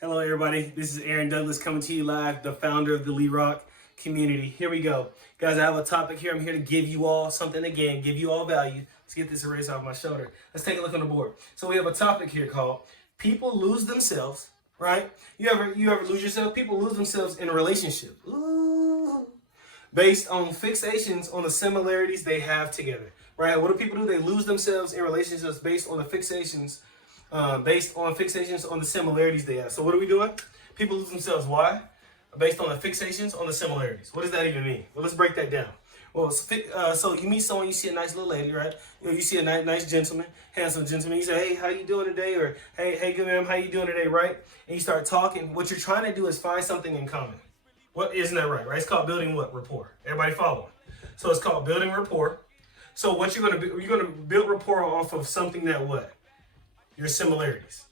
Hello, everybody. This is Aaron Douglas coming to you live, the founder of the Lee Rock community. Here we go. Guys, I have a topic here. I'm here to give you all something again, give you all value. Let's get this erase off my shoulder. Let's take a look on the board. So we have a topic here called People Lose Themselves, right? You ever lose yourself? People lose themselves in a relationship. Ooh. Based on fixations on the similarities they have together, right? What do people do? They lose themselves in relationships based on the fixations on the similarities they have. So what are we doing? People lose themselves. Why? Based on the fixations on the similarities. What does that even mean? Well, let's break that down. Well, so you meet someone, you see a nice little lady, right? You see a nice gentleman, handsome gentleman. You say, hey, how you doing today? Or hey, good ma'am, how you doing today, right? And you start talking. What you're trying to do is find something in common. What, isn't that right? It's called building what? Rapport. Everybody following? So it's called building rapport. So what you're gonna build rapport off of something that what? Your similarities.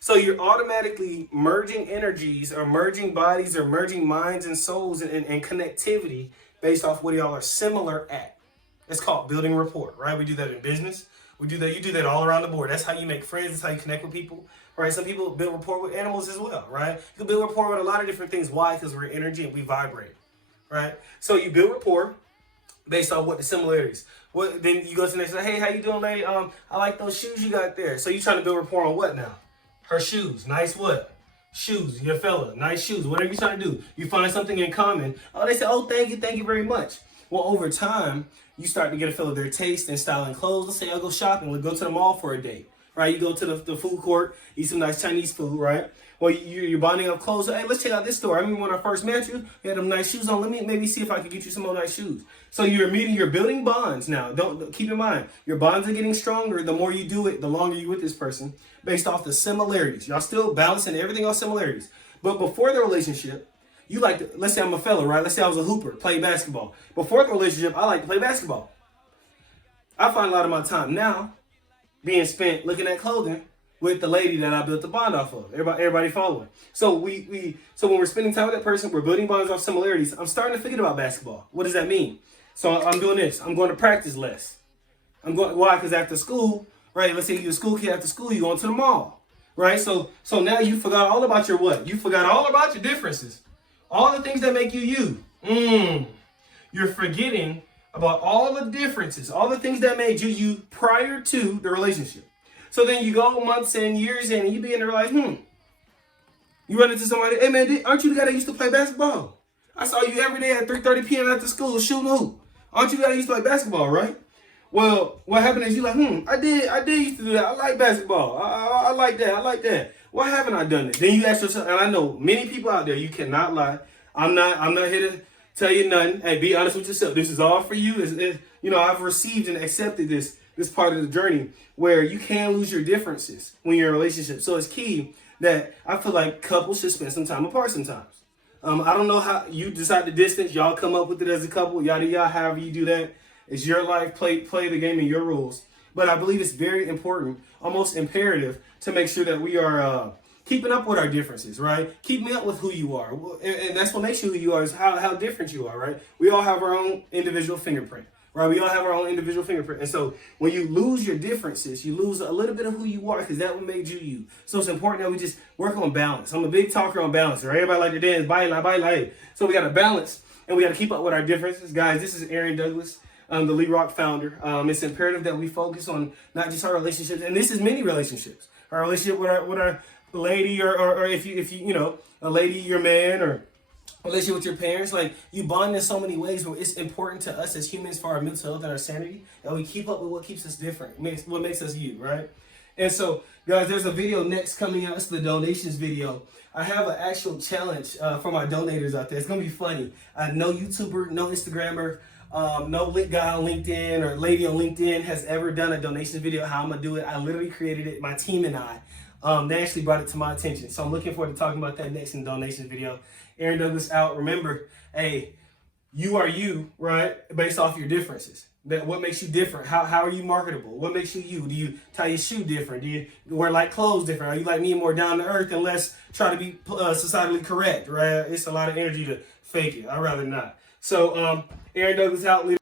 So you're automatically merging energies or merging bodies or merging minds and souls and connectivity based off what y'all are similar at. It's called building rapport, right? We do that in business. You do that all around the board. That's how you make friends. That's how you connect with people, right? Some people build rapport with animals as well, right? You can build rapport with a lot of different things. Why? Because we're energy and we vibrate, right? So you build rapport based on what the similarities. Then you go to the next, hey, how you doing, lady? I like those shoes you got there. So you trying to build rapport on what now? Her shoes. Nice what? Shoes. Your fella. Nice shoes. Whatever you're trying to do. You find something in common. Oh, they say, oh, thank you very much. Well, over time, you start to get a feel of their taste and style in clothes. Let's say I'll go shopping. We'll go to the mall for a date, right? You go to the food court, eat some nice Chinese food, right? Well, you're bonding up clothes. Hey, let's check out this store. I remember when I first met you, you had them nice shoes on. Let me maybe see if I can get you some more nice shoes. So you're building bonds now. Don't keep in mind, your bonds are getting stronger. The more you do it, the longer you're with this person based off the similarities. Y'all still balancing everything on similarities. But before the relationship, you like to, let's say I'm a fella, right? Let's say I was a hooper, played basketball. Before the relationship, I like to play basketball. I find a lot of my time now being spent looking at clothing with the lady that I built the bond off of. Everybody following. So so when we're spending time with that person, we're building bonds off similarities. I'm starting to forget about basketball. What does that mean? So I'm doing this. I'm going to practice less. Why? Because after school, right? Let's say you're a school kid, after school, you're going to the mall, right? So now you forgot all about your what? You forgot all about your differences. All the things that make you you. You're forgetting about all the differences, all the things that made you you prior to the relationship. So then you go months and years in and you begin to realize, you run into somebody, hey man, aren't you the guy that used to play basketball? I saw you every day at 3:30 p.m. after school shooting hoop. Aren't you the guy that used to play basketball, right? Well, what happened is you like, I did used to do that. I like basketball. I like that. Why haven't I done it? Then you ask yourself, and I know many people out there, you cannot lie. I'm not here to tell you nothing. Hey, be honest with yourself. This is all for you. I've received and accepted this part of the journey where you can lose your differences when you're in a relationship. So it's key that I feel like couples should spend some time apart sometimes. I don't know how you decide the distance. Y'all come up with it as a couple, yada yada, however you do that. It's your life. Play the game and your rules. But I believe it's very important, almost imperative, to make sure that we are keeping up with our differences, right? Keeping up with who you are. And that's what makes you who you are, is how different you are, right? We all have our own individual fingerprint. Right, we all have our own individual fingerprint. And so when you lose your differences, you lose a little bit of who you are, because that what made you you. So it's important that we just work on balance. I'm a big talker on balance, right? Everybody like to dance, bye. So we got to balance and we got to keep up with our differences. Guys, this is Aaron Douglas. I'm the Lee Rock founder. It's imperative that we focus on not just our relationships, and this is many relationships. Our relationship with our lady, or if you a lady, your man, or relationship with your parents, like you bond in so many ways, but it's important to us as humans for our mental health and our sanity that we keep up with what keeps us different, what makes us you, right? And so, guys, there's a video next coming out. It's the donations video. I have an actual challenge for my donators out there. It's gonna be funny. No YouTuber, no Instagrammer, no lit guy on LinkedIn or lady on LinkedIn has ever done a donations video. How I'm gonna do it? I literally created it. My team and I. They actually brought it to my attention. So I'm looking forward to talking about that next in the donations video. Aaron Douglas out. Remember, hey, you are you, right? Based off your differences. What makes you different? How are you marketable? What makes you you? Do you tie your shoe different? Do you wear like clothes different? Are you like me, more down to earth and less try to be societally correct, right? It's a lot of energy to fake it. I'd rather not. So Aaron Douglas out.